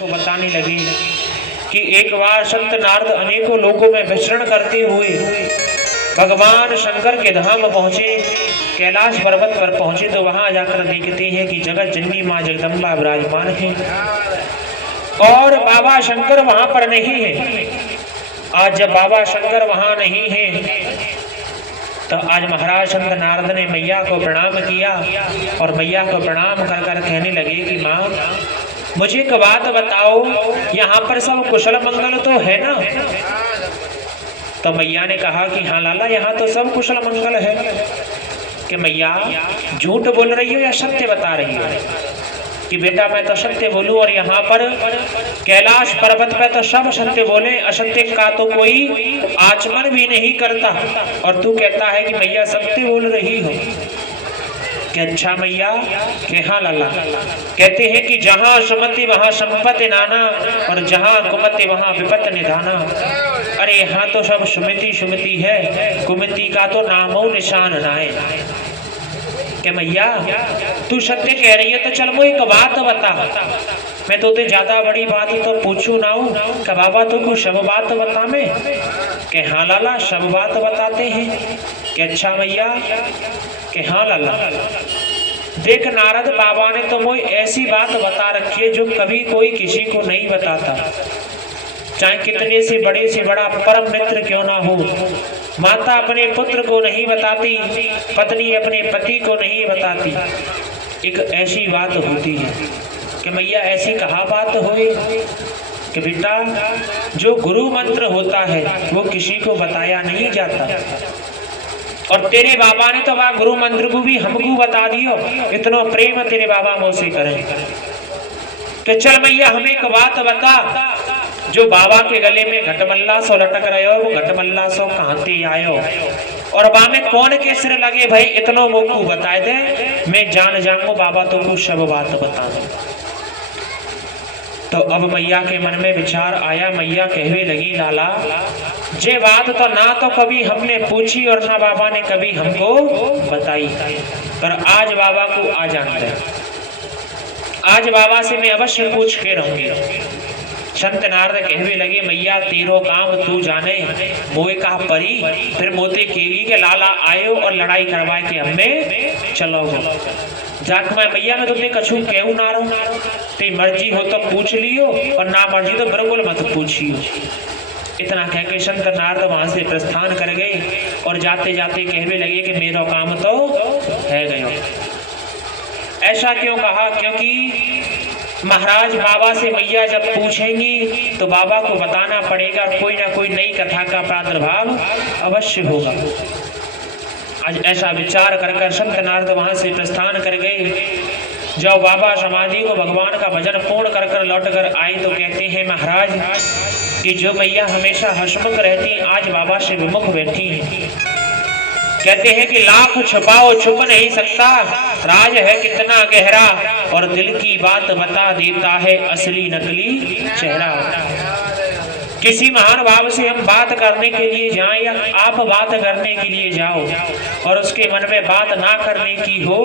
को बताने लगे कि एक बार संत नारद अनेकों लोगों में विचरण करते हुए भगवान शंकर के धाम पहुंचे। कैलाश पर्वत पर पहुंचे तो वहां जाकर देखते हैं कि जगत जननी मां जगदम्बा विराजमान है और बाबा शंकर वहां पर नहीं है। आज जब बाबा शंकर वहां नहीं है तो आज महाराज संत नारद ने मैया को प्रणाम किया और मैया को प्रणाम कर कर कहने लगे कि माँ मुझे एक बात बताओ, यहाँ पर सब कुशल मंगल तो है ना? तो मैया ने कहा कि हाँ लाला, यहाँ तो सब कुशल मंगल है। कि मैया झूठ बोल रही हो या सत्य बता रही हो? कि बेटा मैं तो सत्य बोलूं और यहाँ पर कैलाश पर्वत पे तो सब सत्य बोले, असत्य का तो कोई आचमन भी नहीं करता और तू कहता है कि मैया सत्य बोल रही हो। कि अच्छा मैया, कि हाँ लाला। कहते हैं कि जहाँ सुमति वहाँ संपत्ति नाना और जहाँ कुमति वहाँ विपत्ति निधाना। अरे यहाँ तो सब सुमति सुमति है, कुमति का तो नामो निशान ना है। कि मैया तू सत्य कह रही है तो चल मुझे एक बात बता, मैं तो ज्यादा बड़ी बात तो पूछू ना हूँ। कि बाबा तो कुछ सब बात बता मैं? कि हाँ लाला सब बात बताते हैं। कि अच्छा मैया, कि हाँ लाला। देख नारद बाबा ने तो मुझे ऐसी बात बता रखी है जो कभी कोई किसी को नहीं बताता, चाहे कितने से बड़ा परम मित्र क्यों ना हो। माता अपने पुत्र को नहीं बताती, पत्नी अपने पति को नहीं बताती। एक ऐसी बात होती है। कि मैया ऐसी कहाँ बात हुई? कि बेटा जो गुरु मंत्र होता है वो किसी को बताया नहीं जाता और तेरे बाबा ने तो वह गुरु मंत्र को भी हमको बता दियो, इतना प्रेम तेरे बाबा मुझसे करें। कि चल मैया हमें एक बात बता, जो बाबा के गले में घटमल्ला सो लटक रहे हो वो घटमल्ला सो कहाँ से आयो और बा में कौन के सिर लगे भाई, इतनो मोकू बताए दे, मैं जान जाऊंगा बाबा तो कुछ सब बात बता दे। तो अब मैया के मन में विचार आया, मैया कहवे लगी लाला जे बात तो ना तो कभी हमने पूछी और ना बाबा ने कभी हमको बताई, पर आज बाबा को आ जानते हैं, आज बाबा से मैं अवश्य पूछ के रहूंगी। संत नारद कहवे लगे मैया तेरो काम तू जाने, मोए का परी फिर मोते केगी के लाला आयो और लड़ाई करवाए के हमें चलो जाक मैं मैया मैं तुमने कछु कहू ना रहो, ते मर्जी हो तो पूछ लियो और ना मर्जी तो बिल्कुल मत पूछियो। इतना कह के संत नारद वहां से प्रस्थान कर गए और जाते जाते कहवे लगे कि मेरा काम तो है गयो। ऐसा क्यों कहा? क्योंकि महाराज बाबा से मैया जब पूछेंगी तो बाबा को बताना पड़ेगा, कोई ना कोई नई कथा का प्रादुर्भाव अवश्य होगा। आज ऐसा विचार कर कर संत नारद वहां से प्रस्थान कर गए। जब बाबा समाधि को भगवान का भजन पूर्ण कर कर लौट कर आए तो कहते हैं महाराज कि जो मैया हमेशा हंसमुख रहती आज बाबा से विमुख बैठी है। कहते हैं कि लाख छुपाओ छुप नहीं सकता, राज है कितना गहरा और दिल की बात बता देता है असली नकली चेहरा। किसी महान भाव से हम बात करने के लिए जाएं या आप बात करने के लिए जाओ और उसके मन में बात ना करने की हो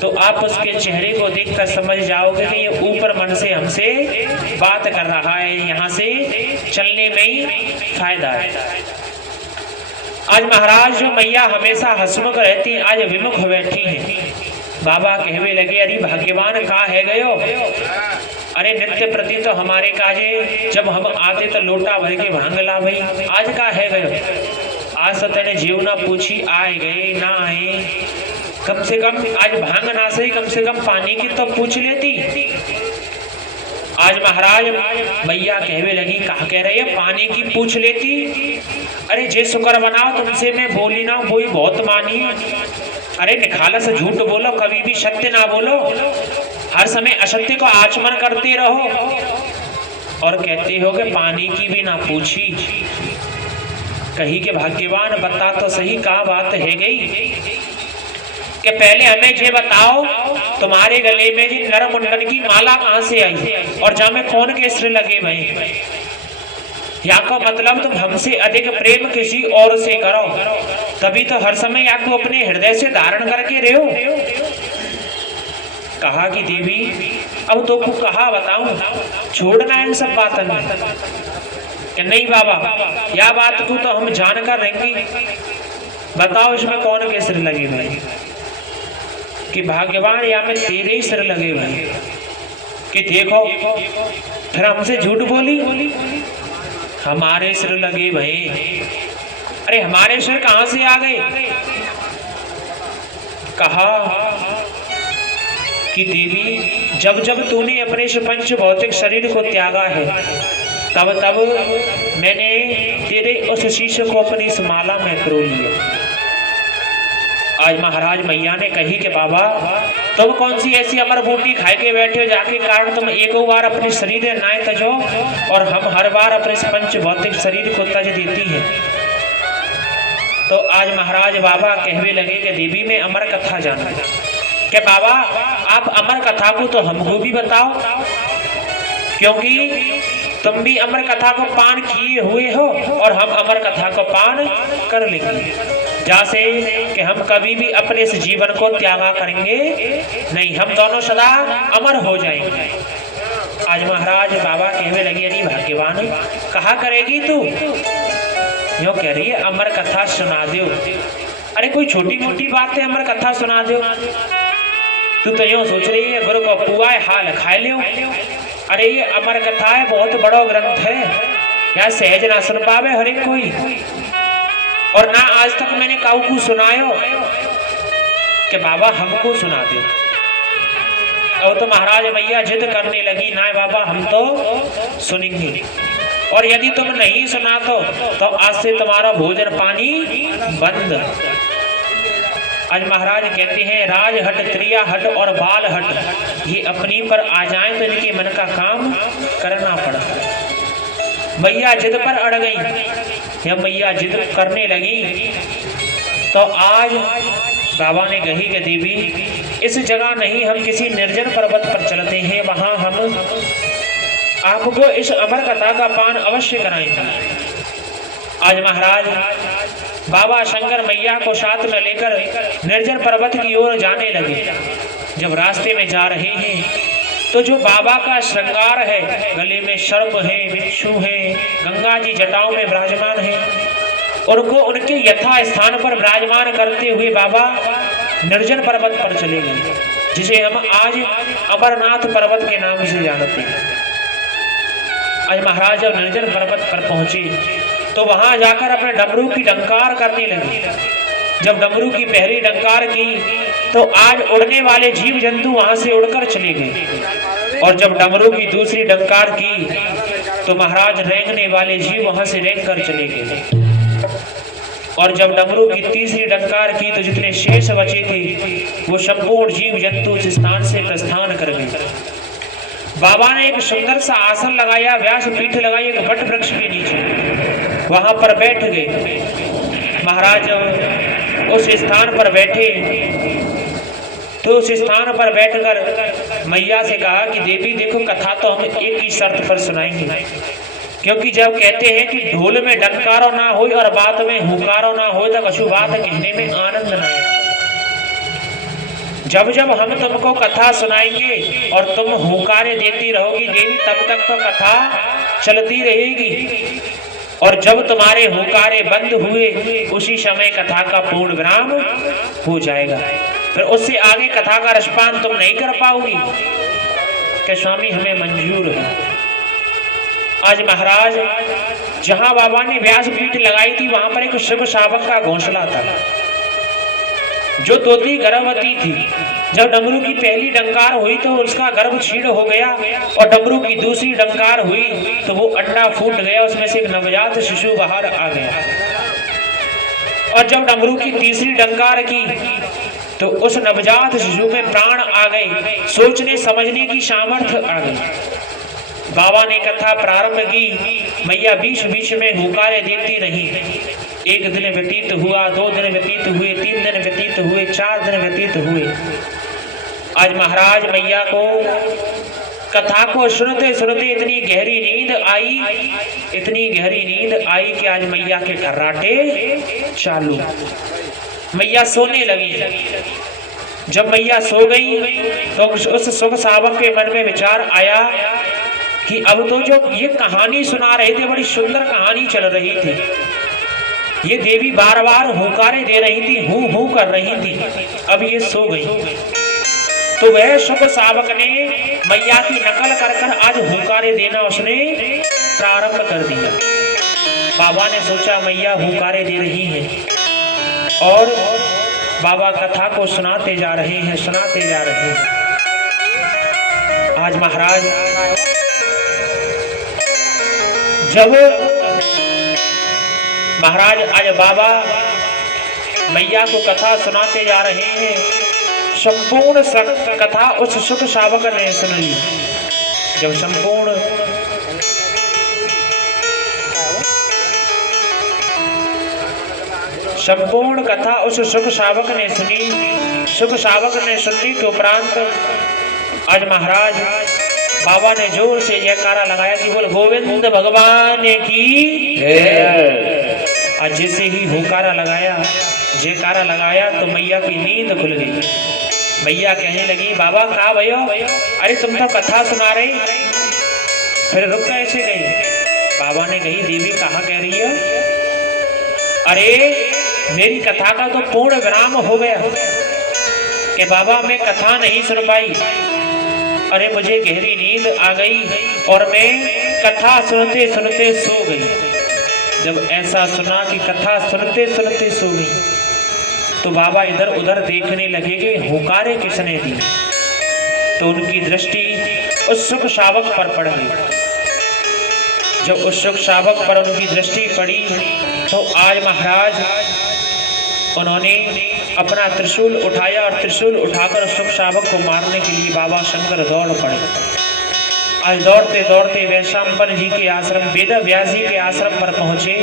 तो आप उसके चेहरे को देखकर समझ जाओगे कि ये ऊपर मन से हमसे बात कर रहा है, यहाँ से चलने में ही फायदा है। आज महाराज जो मैया हमेशा हंसमुख रहती आज विमुख बैठी है। बाबा कहवे लगे अरे भाग्यवान कहाँ है गयो? अरे नित्य प्रति तो हमारे काजे जब हम आते तो लोटा भर के भांग ला भाई, आज कहाँ है गयो? आज तो तेने जीव ना पूछी आए गए ना आए, कम से कम आज भांग ना सही कम से कम पानी की तो पूछ लेती। आज महाराज मैया कहवे लगी कहा कह रही है पानी की पूछ लेती। अरे जे शुक्र बनाओ तुमसे मैं बोली ना वो बहुत मानी। अरे निखाला से झूठ बोलो, कभी भी सत्य ना बोलो, हर समय असत्य को आचमन करते रहो और कहते हो कि पानी की भी ना पूछी। कही के भाग्यवान बता तो सही कहा बात है गई कि पहले हमें ये बताओ तुम्हारे गले में जी नर मुंडन की माला कहाँ से आई और जा में कौन के सिर लगे भाई? या का मतलब तुम हमसे अधिक प्रेम किसी और से करो, तभी तो हर समय या को अपने हृदय से धारण करके रहो। कहा कि देवी अब तो को कहा बताऊं, छोड़ना इन सब बातों में कि नहीं बाबा, या बात को तो हम जानकर रहेंगे। बताओ इसमें कौन के सिर लगे भाई, कि भाग्यवान या में तेरे ही सिर लगे भाई, कि देखो फिर हमसे झूठ बोली, हमारे सिर लगे भाई। अरे हमारे सिर कहां से आ गए? कहा कि देवी, जब जब तूने अपने इस पंच भौतिक शरीर को त्यागा है, तब तब मैंने तेरे उस शीश को अपनी इस माला में पिरो लिया। आज महाराज मैया ने कही कि बाबा, तुम कौन सी ऐसी अमर बूटी खाए के बैठे हो, जाके कारण तुम एक बार अपने शरीर नाय तजो और हम हर बार अपने पंच भौतिक शरीर को तज देती है। तो आज महाराज बाबा कहवे लगे कि देवी मैं अमर कथा जानू। कि बाबा आप अमर कथा को तो हमको भी बताओ, क्योंकि तुम भी अमर कथा को पान किए हुए हो और हम अमर कथा को पान कर लेंगे, जैसे कि हम कभी भी अपने इस जीवन को त्यागा करेंगे नहीं, हम दोनों सदा अमर हो जाएंगे। आज महाराज बाबा कहने लगी, अरे भाग्यवान कहा करेगी तू? यूं कह रही है अमर कथा सुना दो। अरे कोई छोटी मोटी बात है, अमर कथा सुना दो। तू तो यूं सोच रही है गुरु को पुआ हाल खाए लो। अरे ये अमर कथा है, बहुत बड़ा ग्रंथ है, या सहज ना सुन पावे हर एक कोई, और ना आज तक मैंने काऊ को सुनायो कि बाबा हमको सुना दे। अब तो महाराज मैया जिद करने लगी, ना बाबा हम तो सुनेंगे, और यदि तुम नहीं सुना तो आज से तुम्हारा भोजन पानी बंद। आज महाराज कहते हैं राज हट, त्रिया हट और बाल हट, ये अपनी पर आ जाए तो इनके मन का काम करना पड़ा। मैया जिद पर अड़ गई। जब मैया जिद करने लगी तो आज बाबा ने कही कि देवी इस जगह नहीं, हम किसी निर्जन पर्वत पर चलते हैं, वहां हम आपको इस अमर कथा का पान अवश्य कराएंगे। आज महाराज बाबा शंकर मैया को साथ में लेकर निर्जन पर्वत की ओर जाने लगे। जब रास्ते में जा रहे हैं तो जो बाबा का श्रृंगार है, गले में सर्प है, बिच्छू है, गंगा जी जटाओं में विराजमान है, उनको उनके यथा स्थान पर विराजमान करते हुए बाबा निर्जन पर्वत पर चले गए, जिसे हम आज अमरनाथ पर्वत के नाम से जानते हैं। आज महाराज जब निर्जन पर्वत पर पहुंचे तो वहां जाकर अपने डमरू की डंकार करने लगे। जब डमरू की पहली डंकार की तो आज उड़ने वाले जीव जंतु वहां से उड़कर चले गए, और जब डमरू की दूसरी डंकार की तो महाराज रेंगने वाले जीव वहां से रेंग कर चले गए, और जब डमरू की तीसरी डंकार की तो जितने शेष बचे थे वो संपूर्ण जीव जंतु इस स्थान से प्रस्थान कर गए। बाबा ने एक सुंदर सा आसन लगाया, व्यास पीठ लगाई एक वट वृक्ष के नीचे, वहां पर बैठ गए। महाराज उस स्थान पर बैठे तो उस स्थान पर बैठकर मैया से कहा कि देवी देखो कथा तो हम एक ही शर्त पर सुनाएंगे, क्योंकि जब कहते हैं कि ढोल में डंकारो ना हो और बात में हुकारो ना हो तो कछु बात कहने में आनंद ना आए। जब जब हम तुमको कथा सुनाएंगे और तुम हुकारे देती रहोगी देवी, तब तक तो कथा चलती रहेगी, और जब तुम्हारे हुकारे बंद हुए उसी समय कथा का पूर्ण विराम हो जाएगा, फिर उससे आगे कथा का रसपान तुम नहीं कर पाओगी। कि स्वामी हमें मंजूर है। आज महाराज जहां बाबा ने व्यास पीठ लगाई थी वहां पर एक शिव शावक का घोंसला था, जो तोती गर्भवती थी। जब डमरू की पहली डंकार हुई तो उसका गर्भ क्षीण हो गया, और डमरू की दूसरी डंकार हुई तो वो अंडा फूट गया, उसमें से एक नवजात शिशु बाहर आ गया। और जब डमरू की तीसरी डंकार की तो उस नवजात शिशु में प्राण आ गए, सोचने समझने की सामर्थ्य आ गई। बाबा ने कथा प्रारंभ की, मैया बीच बीच में हुकारे देती रही। एक दिन व्यतीत हुआ, 2 दिन व्यतीत हुए, 3 दिन व्यतीत हुए, 4 दिन व्यतीत हुए। आज महाराज मैया को कथा को सुनते सुनते इतनी गहरी नींद आई, इतनी गहरी नींद आई कि आज मैया के खर्राटे चालू, मैया सोने लगी। जब मैया सो गई तो उस सुख सावक के मन में विचार आया कि अब तो जो ये कहानी सुना रहे थे बड़ी सुंदर कहानी चल रही थी, ये देवी बार बार हुंकारे दे रही थी, हूं हूं कर रही थी, अब ये सो गई। तो वह सुख सावक ने मैया की नकल कर कर आज हुंकारे देना उसने प्रारंभ कर दिया। बाबा ने सोचा मैया हुंकारे दे रही हैं और बाबा कथा को सुनाते जा रहे हैं, सुनाते जा रहे हैं। आज महाराज जब महाराज आज बाबा मैया को कथा सुनाते जा रहे हैं, संपूर्ण कथा उस सुख सावक ने सुन ली। जब संपूर्ण कथा उस सुख सावक ने सुनी, सुख सावक ने सुनने के उपरांत आज महाराज बाबा ने जोर से जयकारा लगाया कि बोल गोविंद भगवान की जय। आज जैसे ही हुंकारा लगाया, जयकारा लगाया तो मैया की नींद खुल गई। मैया कहने लगी बाबा कहा भयो, अरे तुम तो कथा सुना रहे, फिर रुक कैसे गई? बाबा ने कही देवी कहाँ कह रही है? अरे मेरी कथा का तो पूर्ण विराम हो गया कि बाबा मैं कथा नहीं सुन पाई। अरे मुझे गहरी नींद आ गई और मैं कथा सुनते सुनते सो गई। जब ऐसा सुना कि कथा सुनते सुनते सो गई तो बाबा इधर उधर देखने लगे कि हुंकारे किसने दी। तो उनकी दृष्टि उस सुख सावक पर पड़ गई। जब उस सुख सावक पर उनकी दृष्टि पड़ी तो आज महाराज उन्होंने अपना त्रिशूल उठाया और त्रिशूल उठाकर सुख सावक को मारने के लिए बाबा शंकर दौड़ पड़े। आज दौड़ते दौड़ते वैशंपायन जी के आश्रम, वेद व्यास जी के आश्रम पर पहुंचे।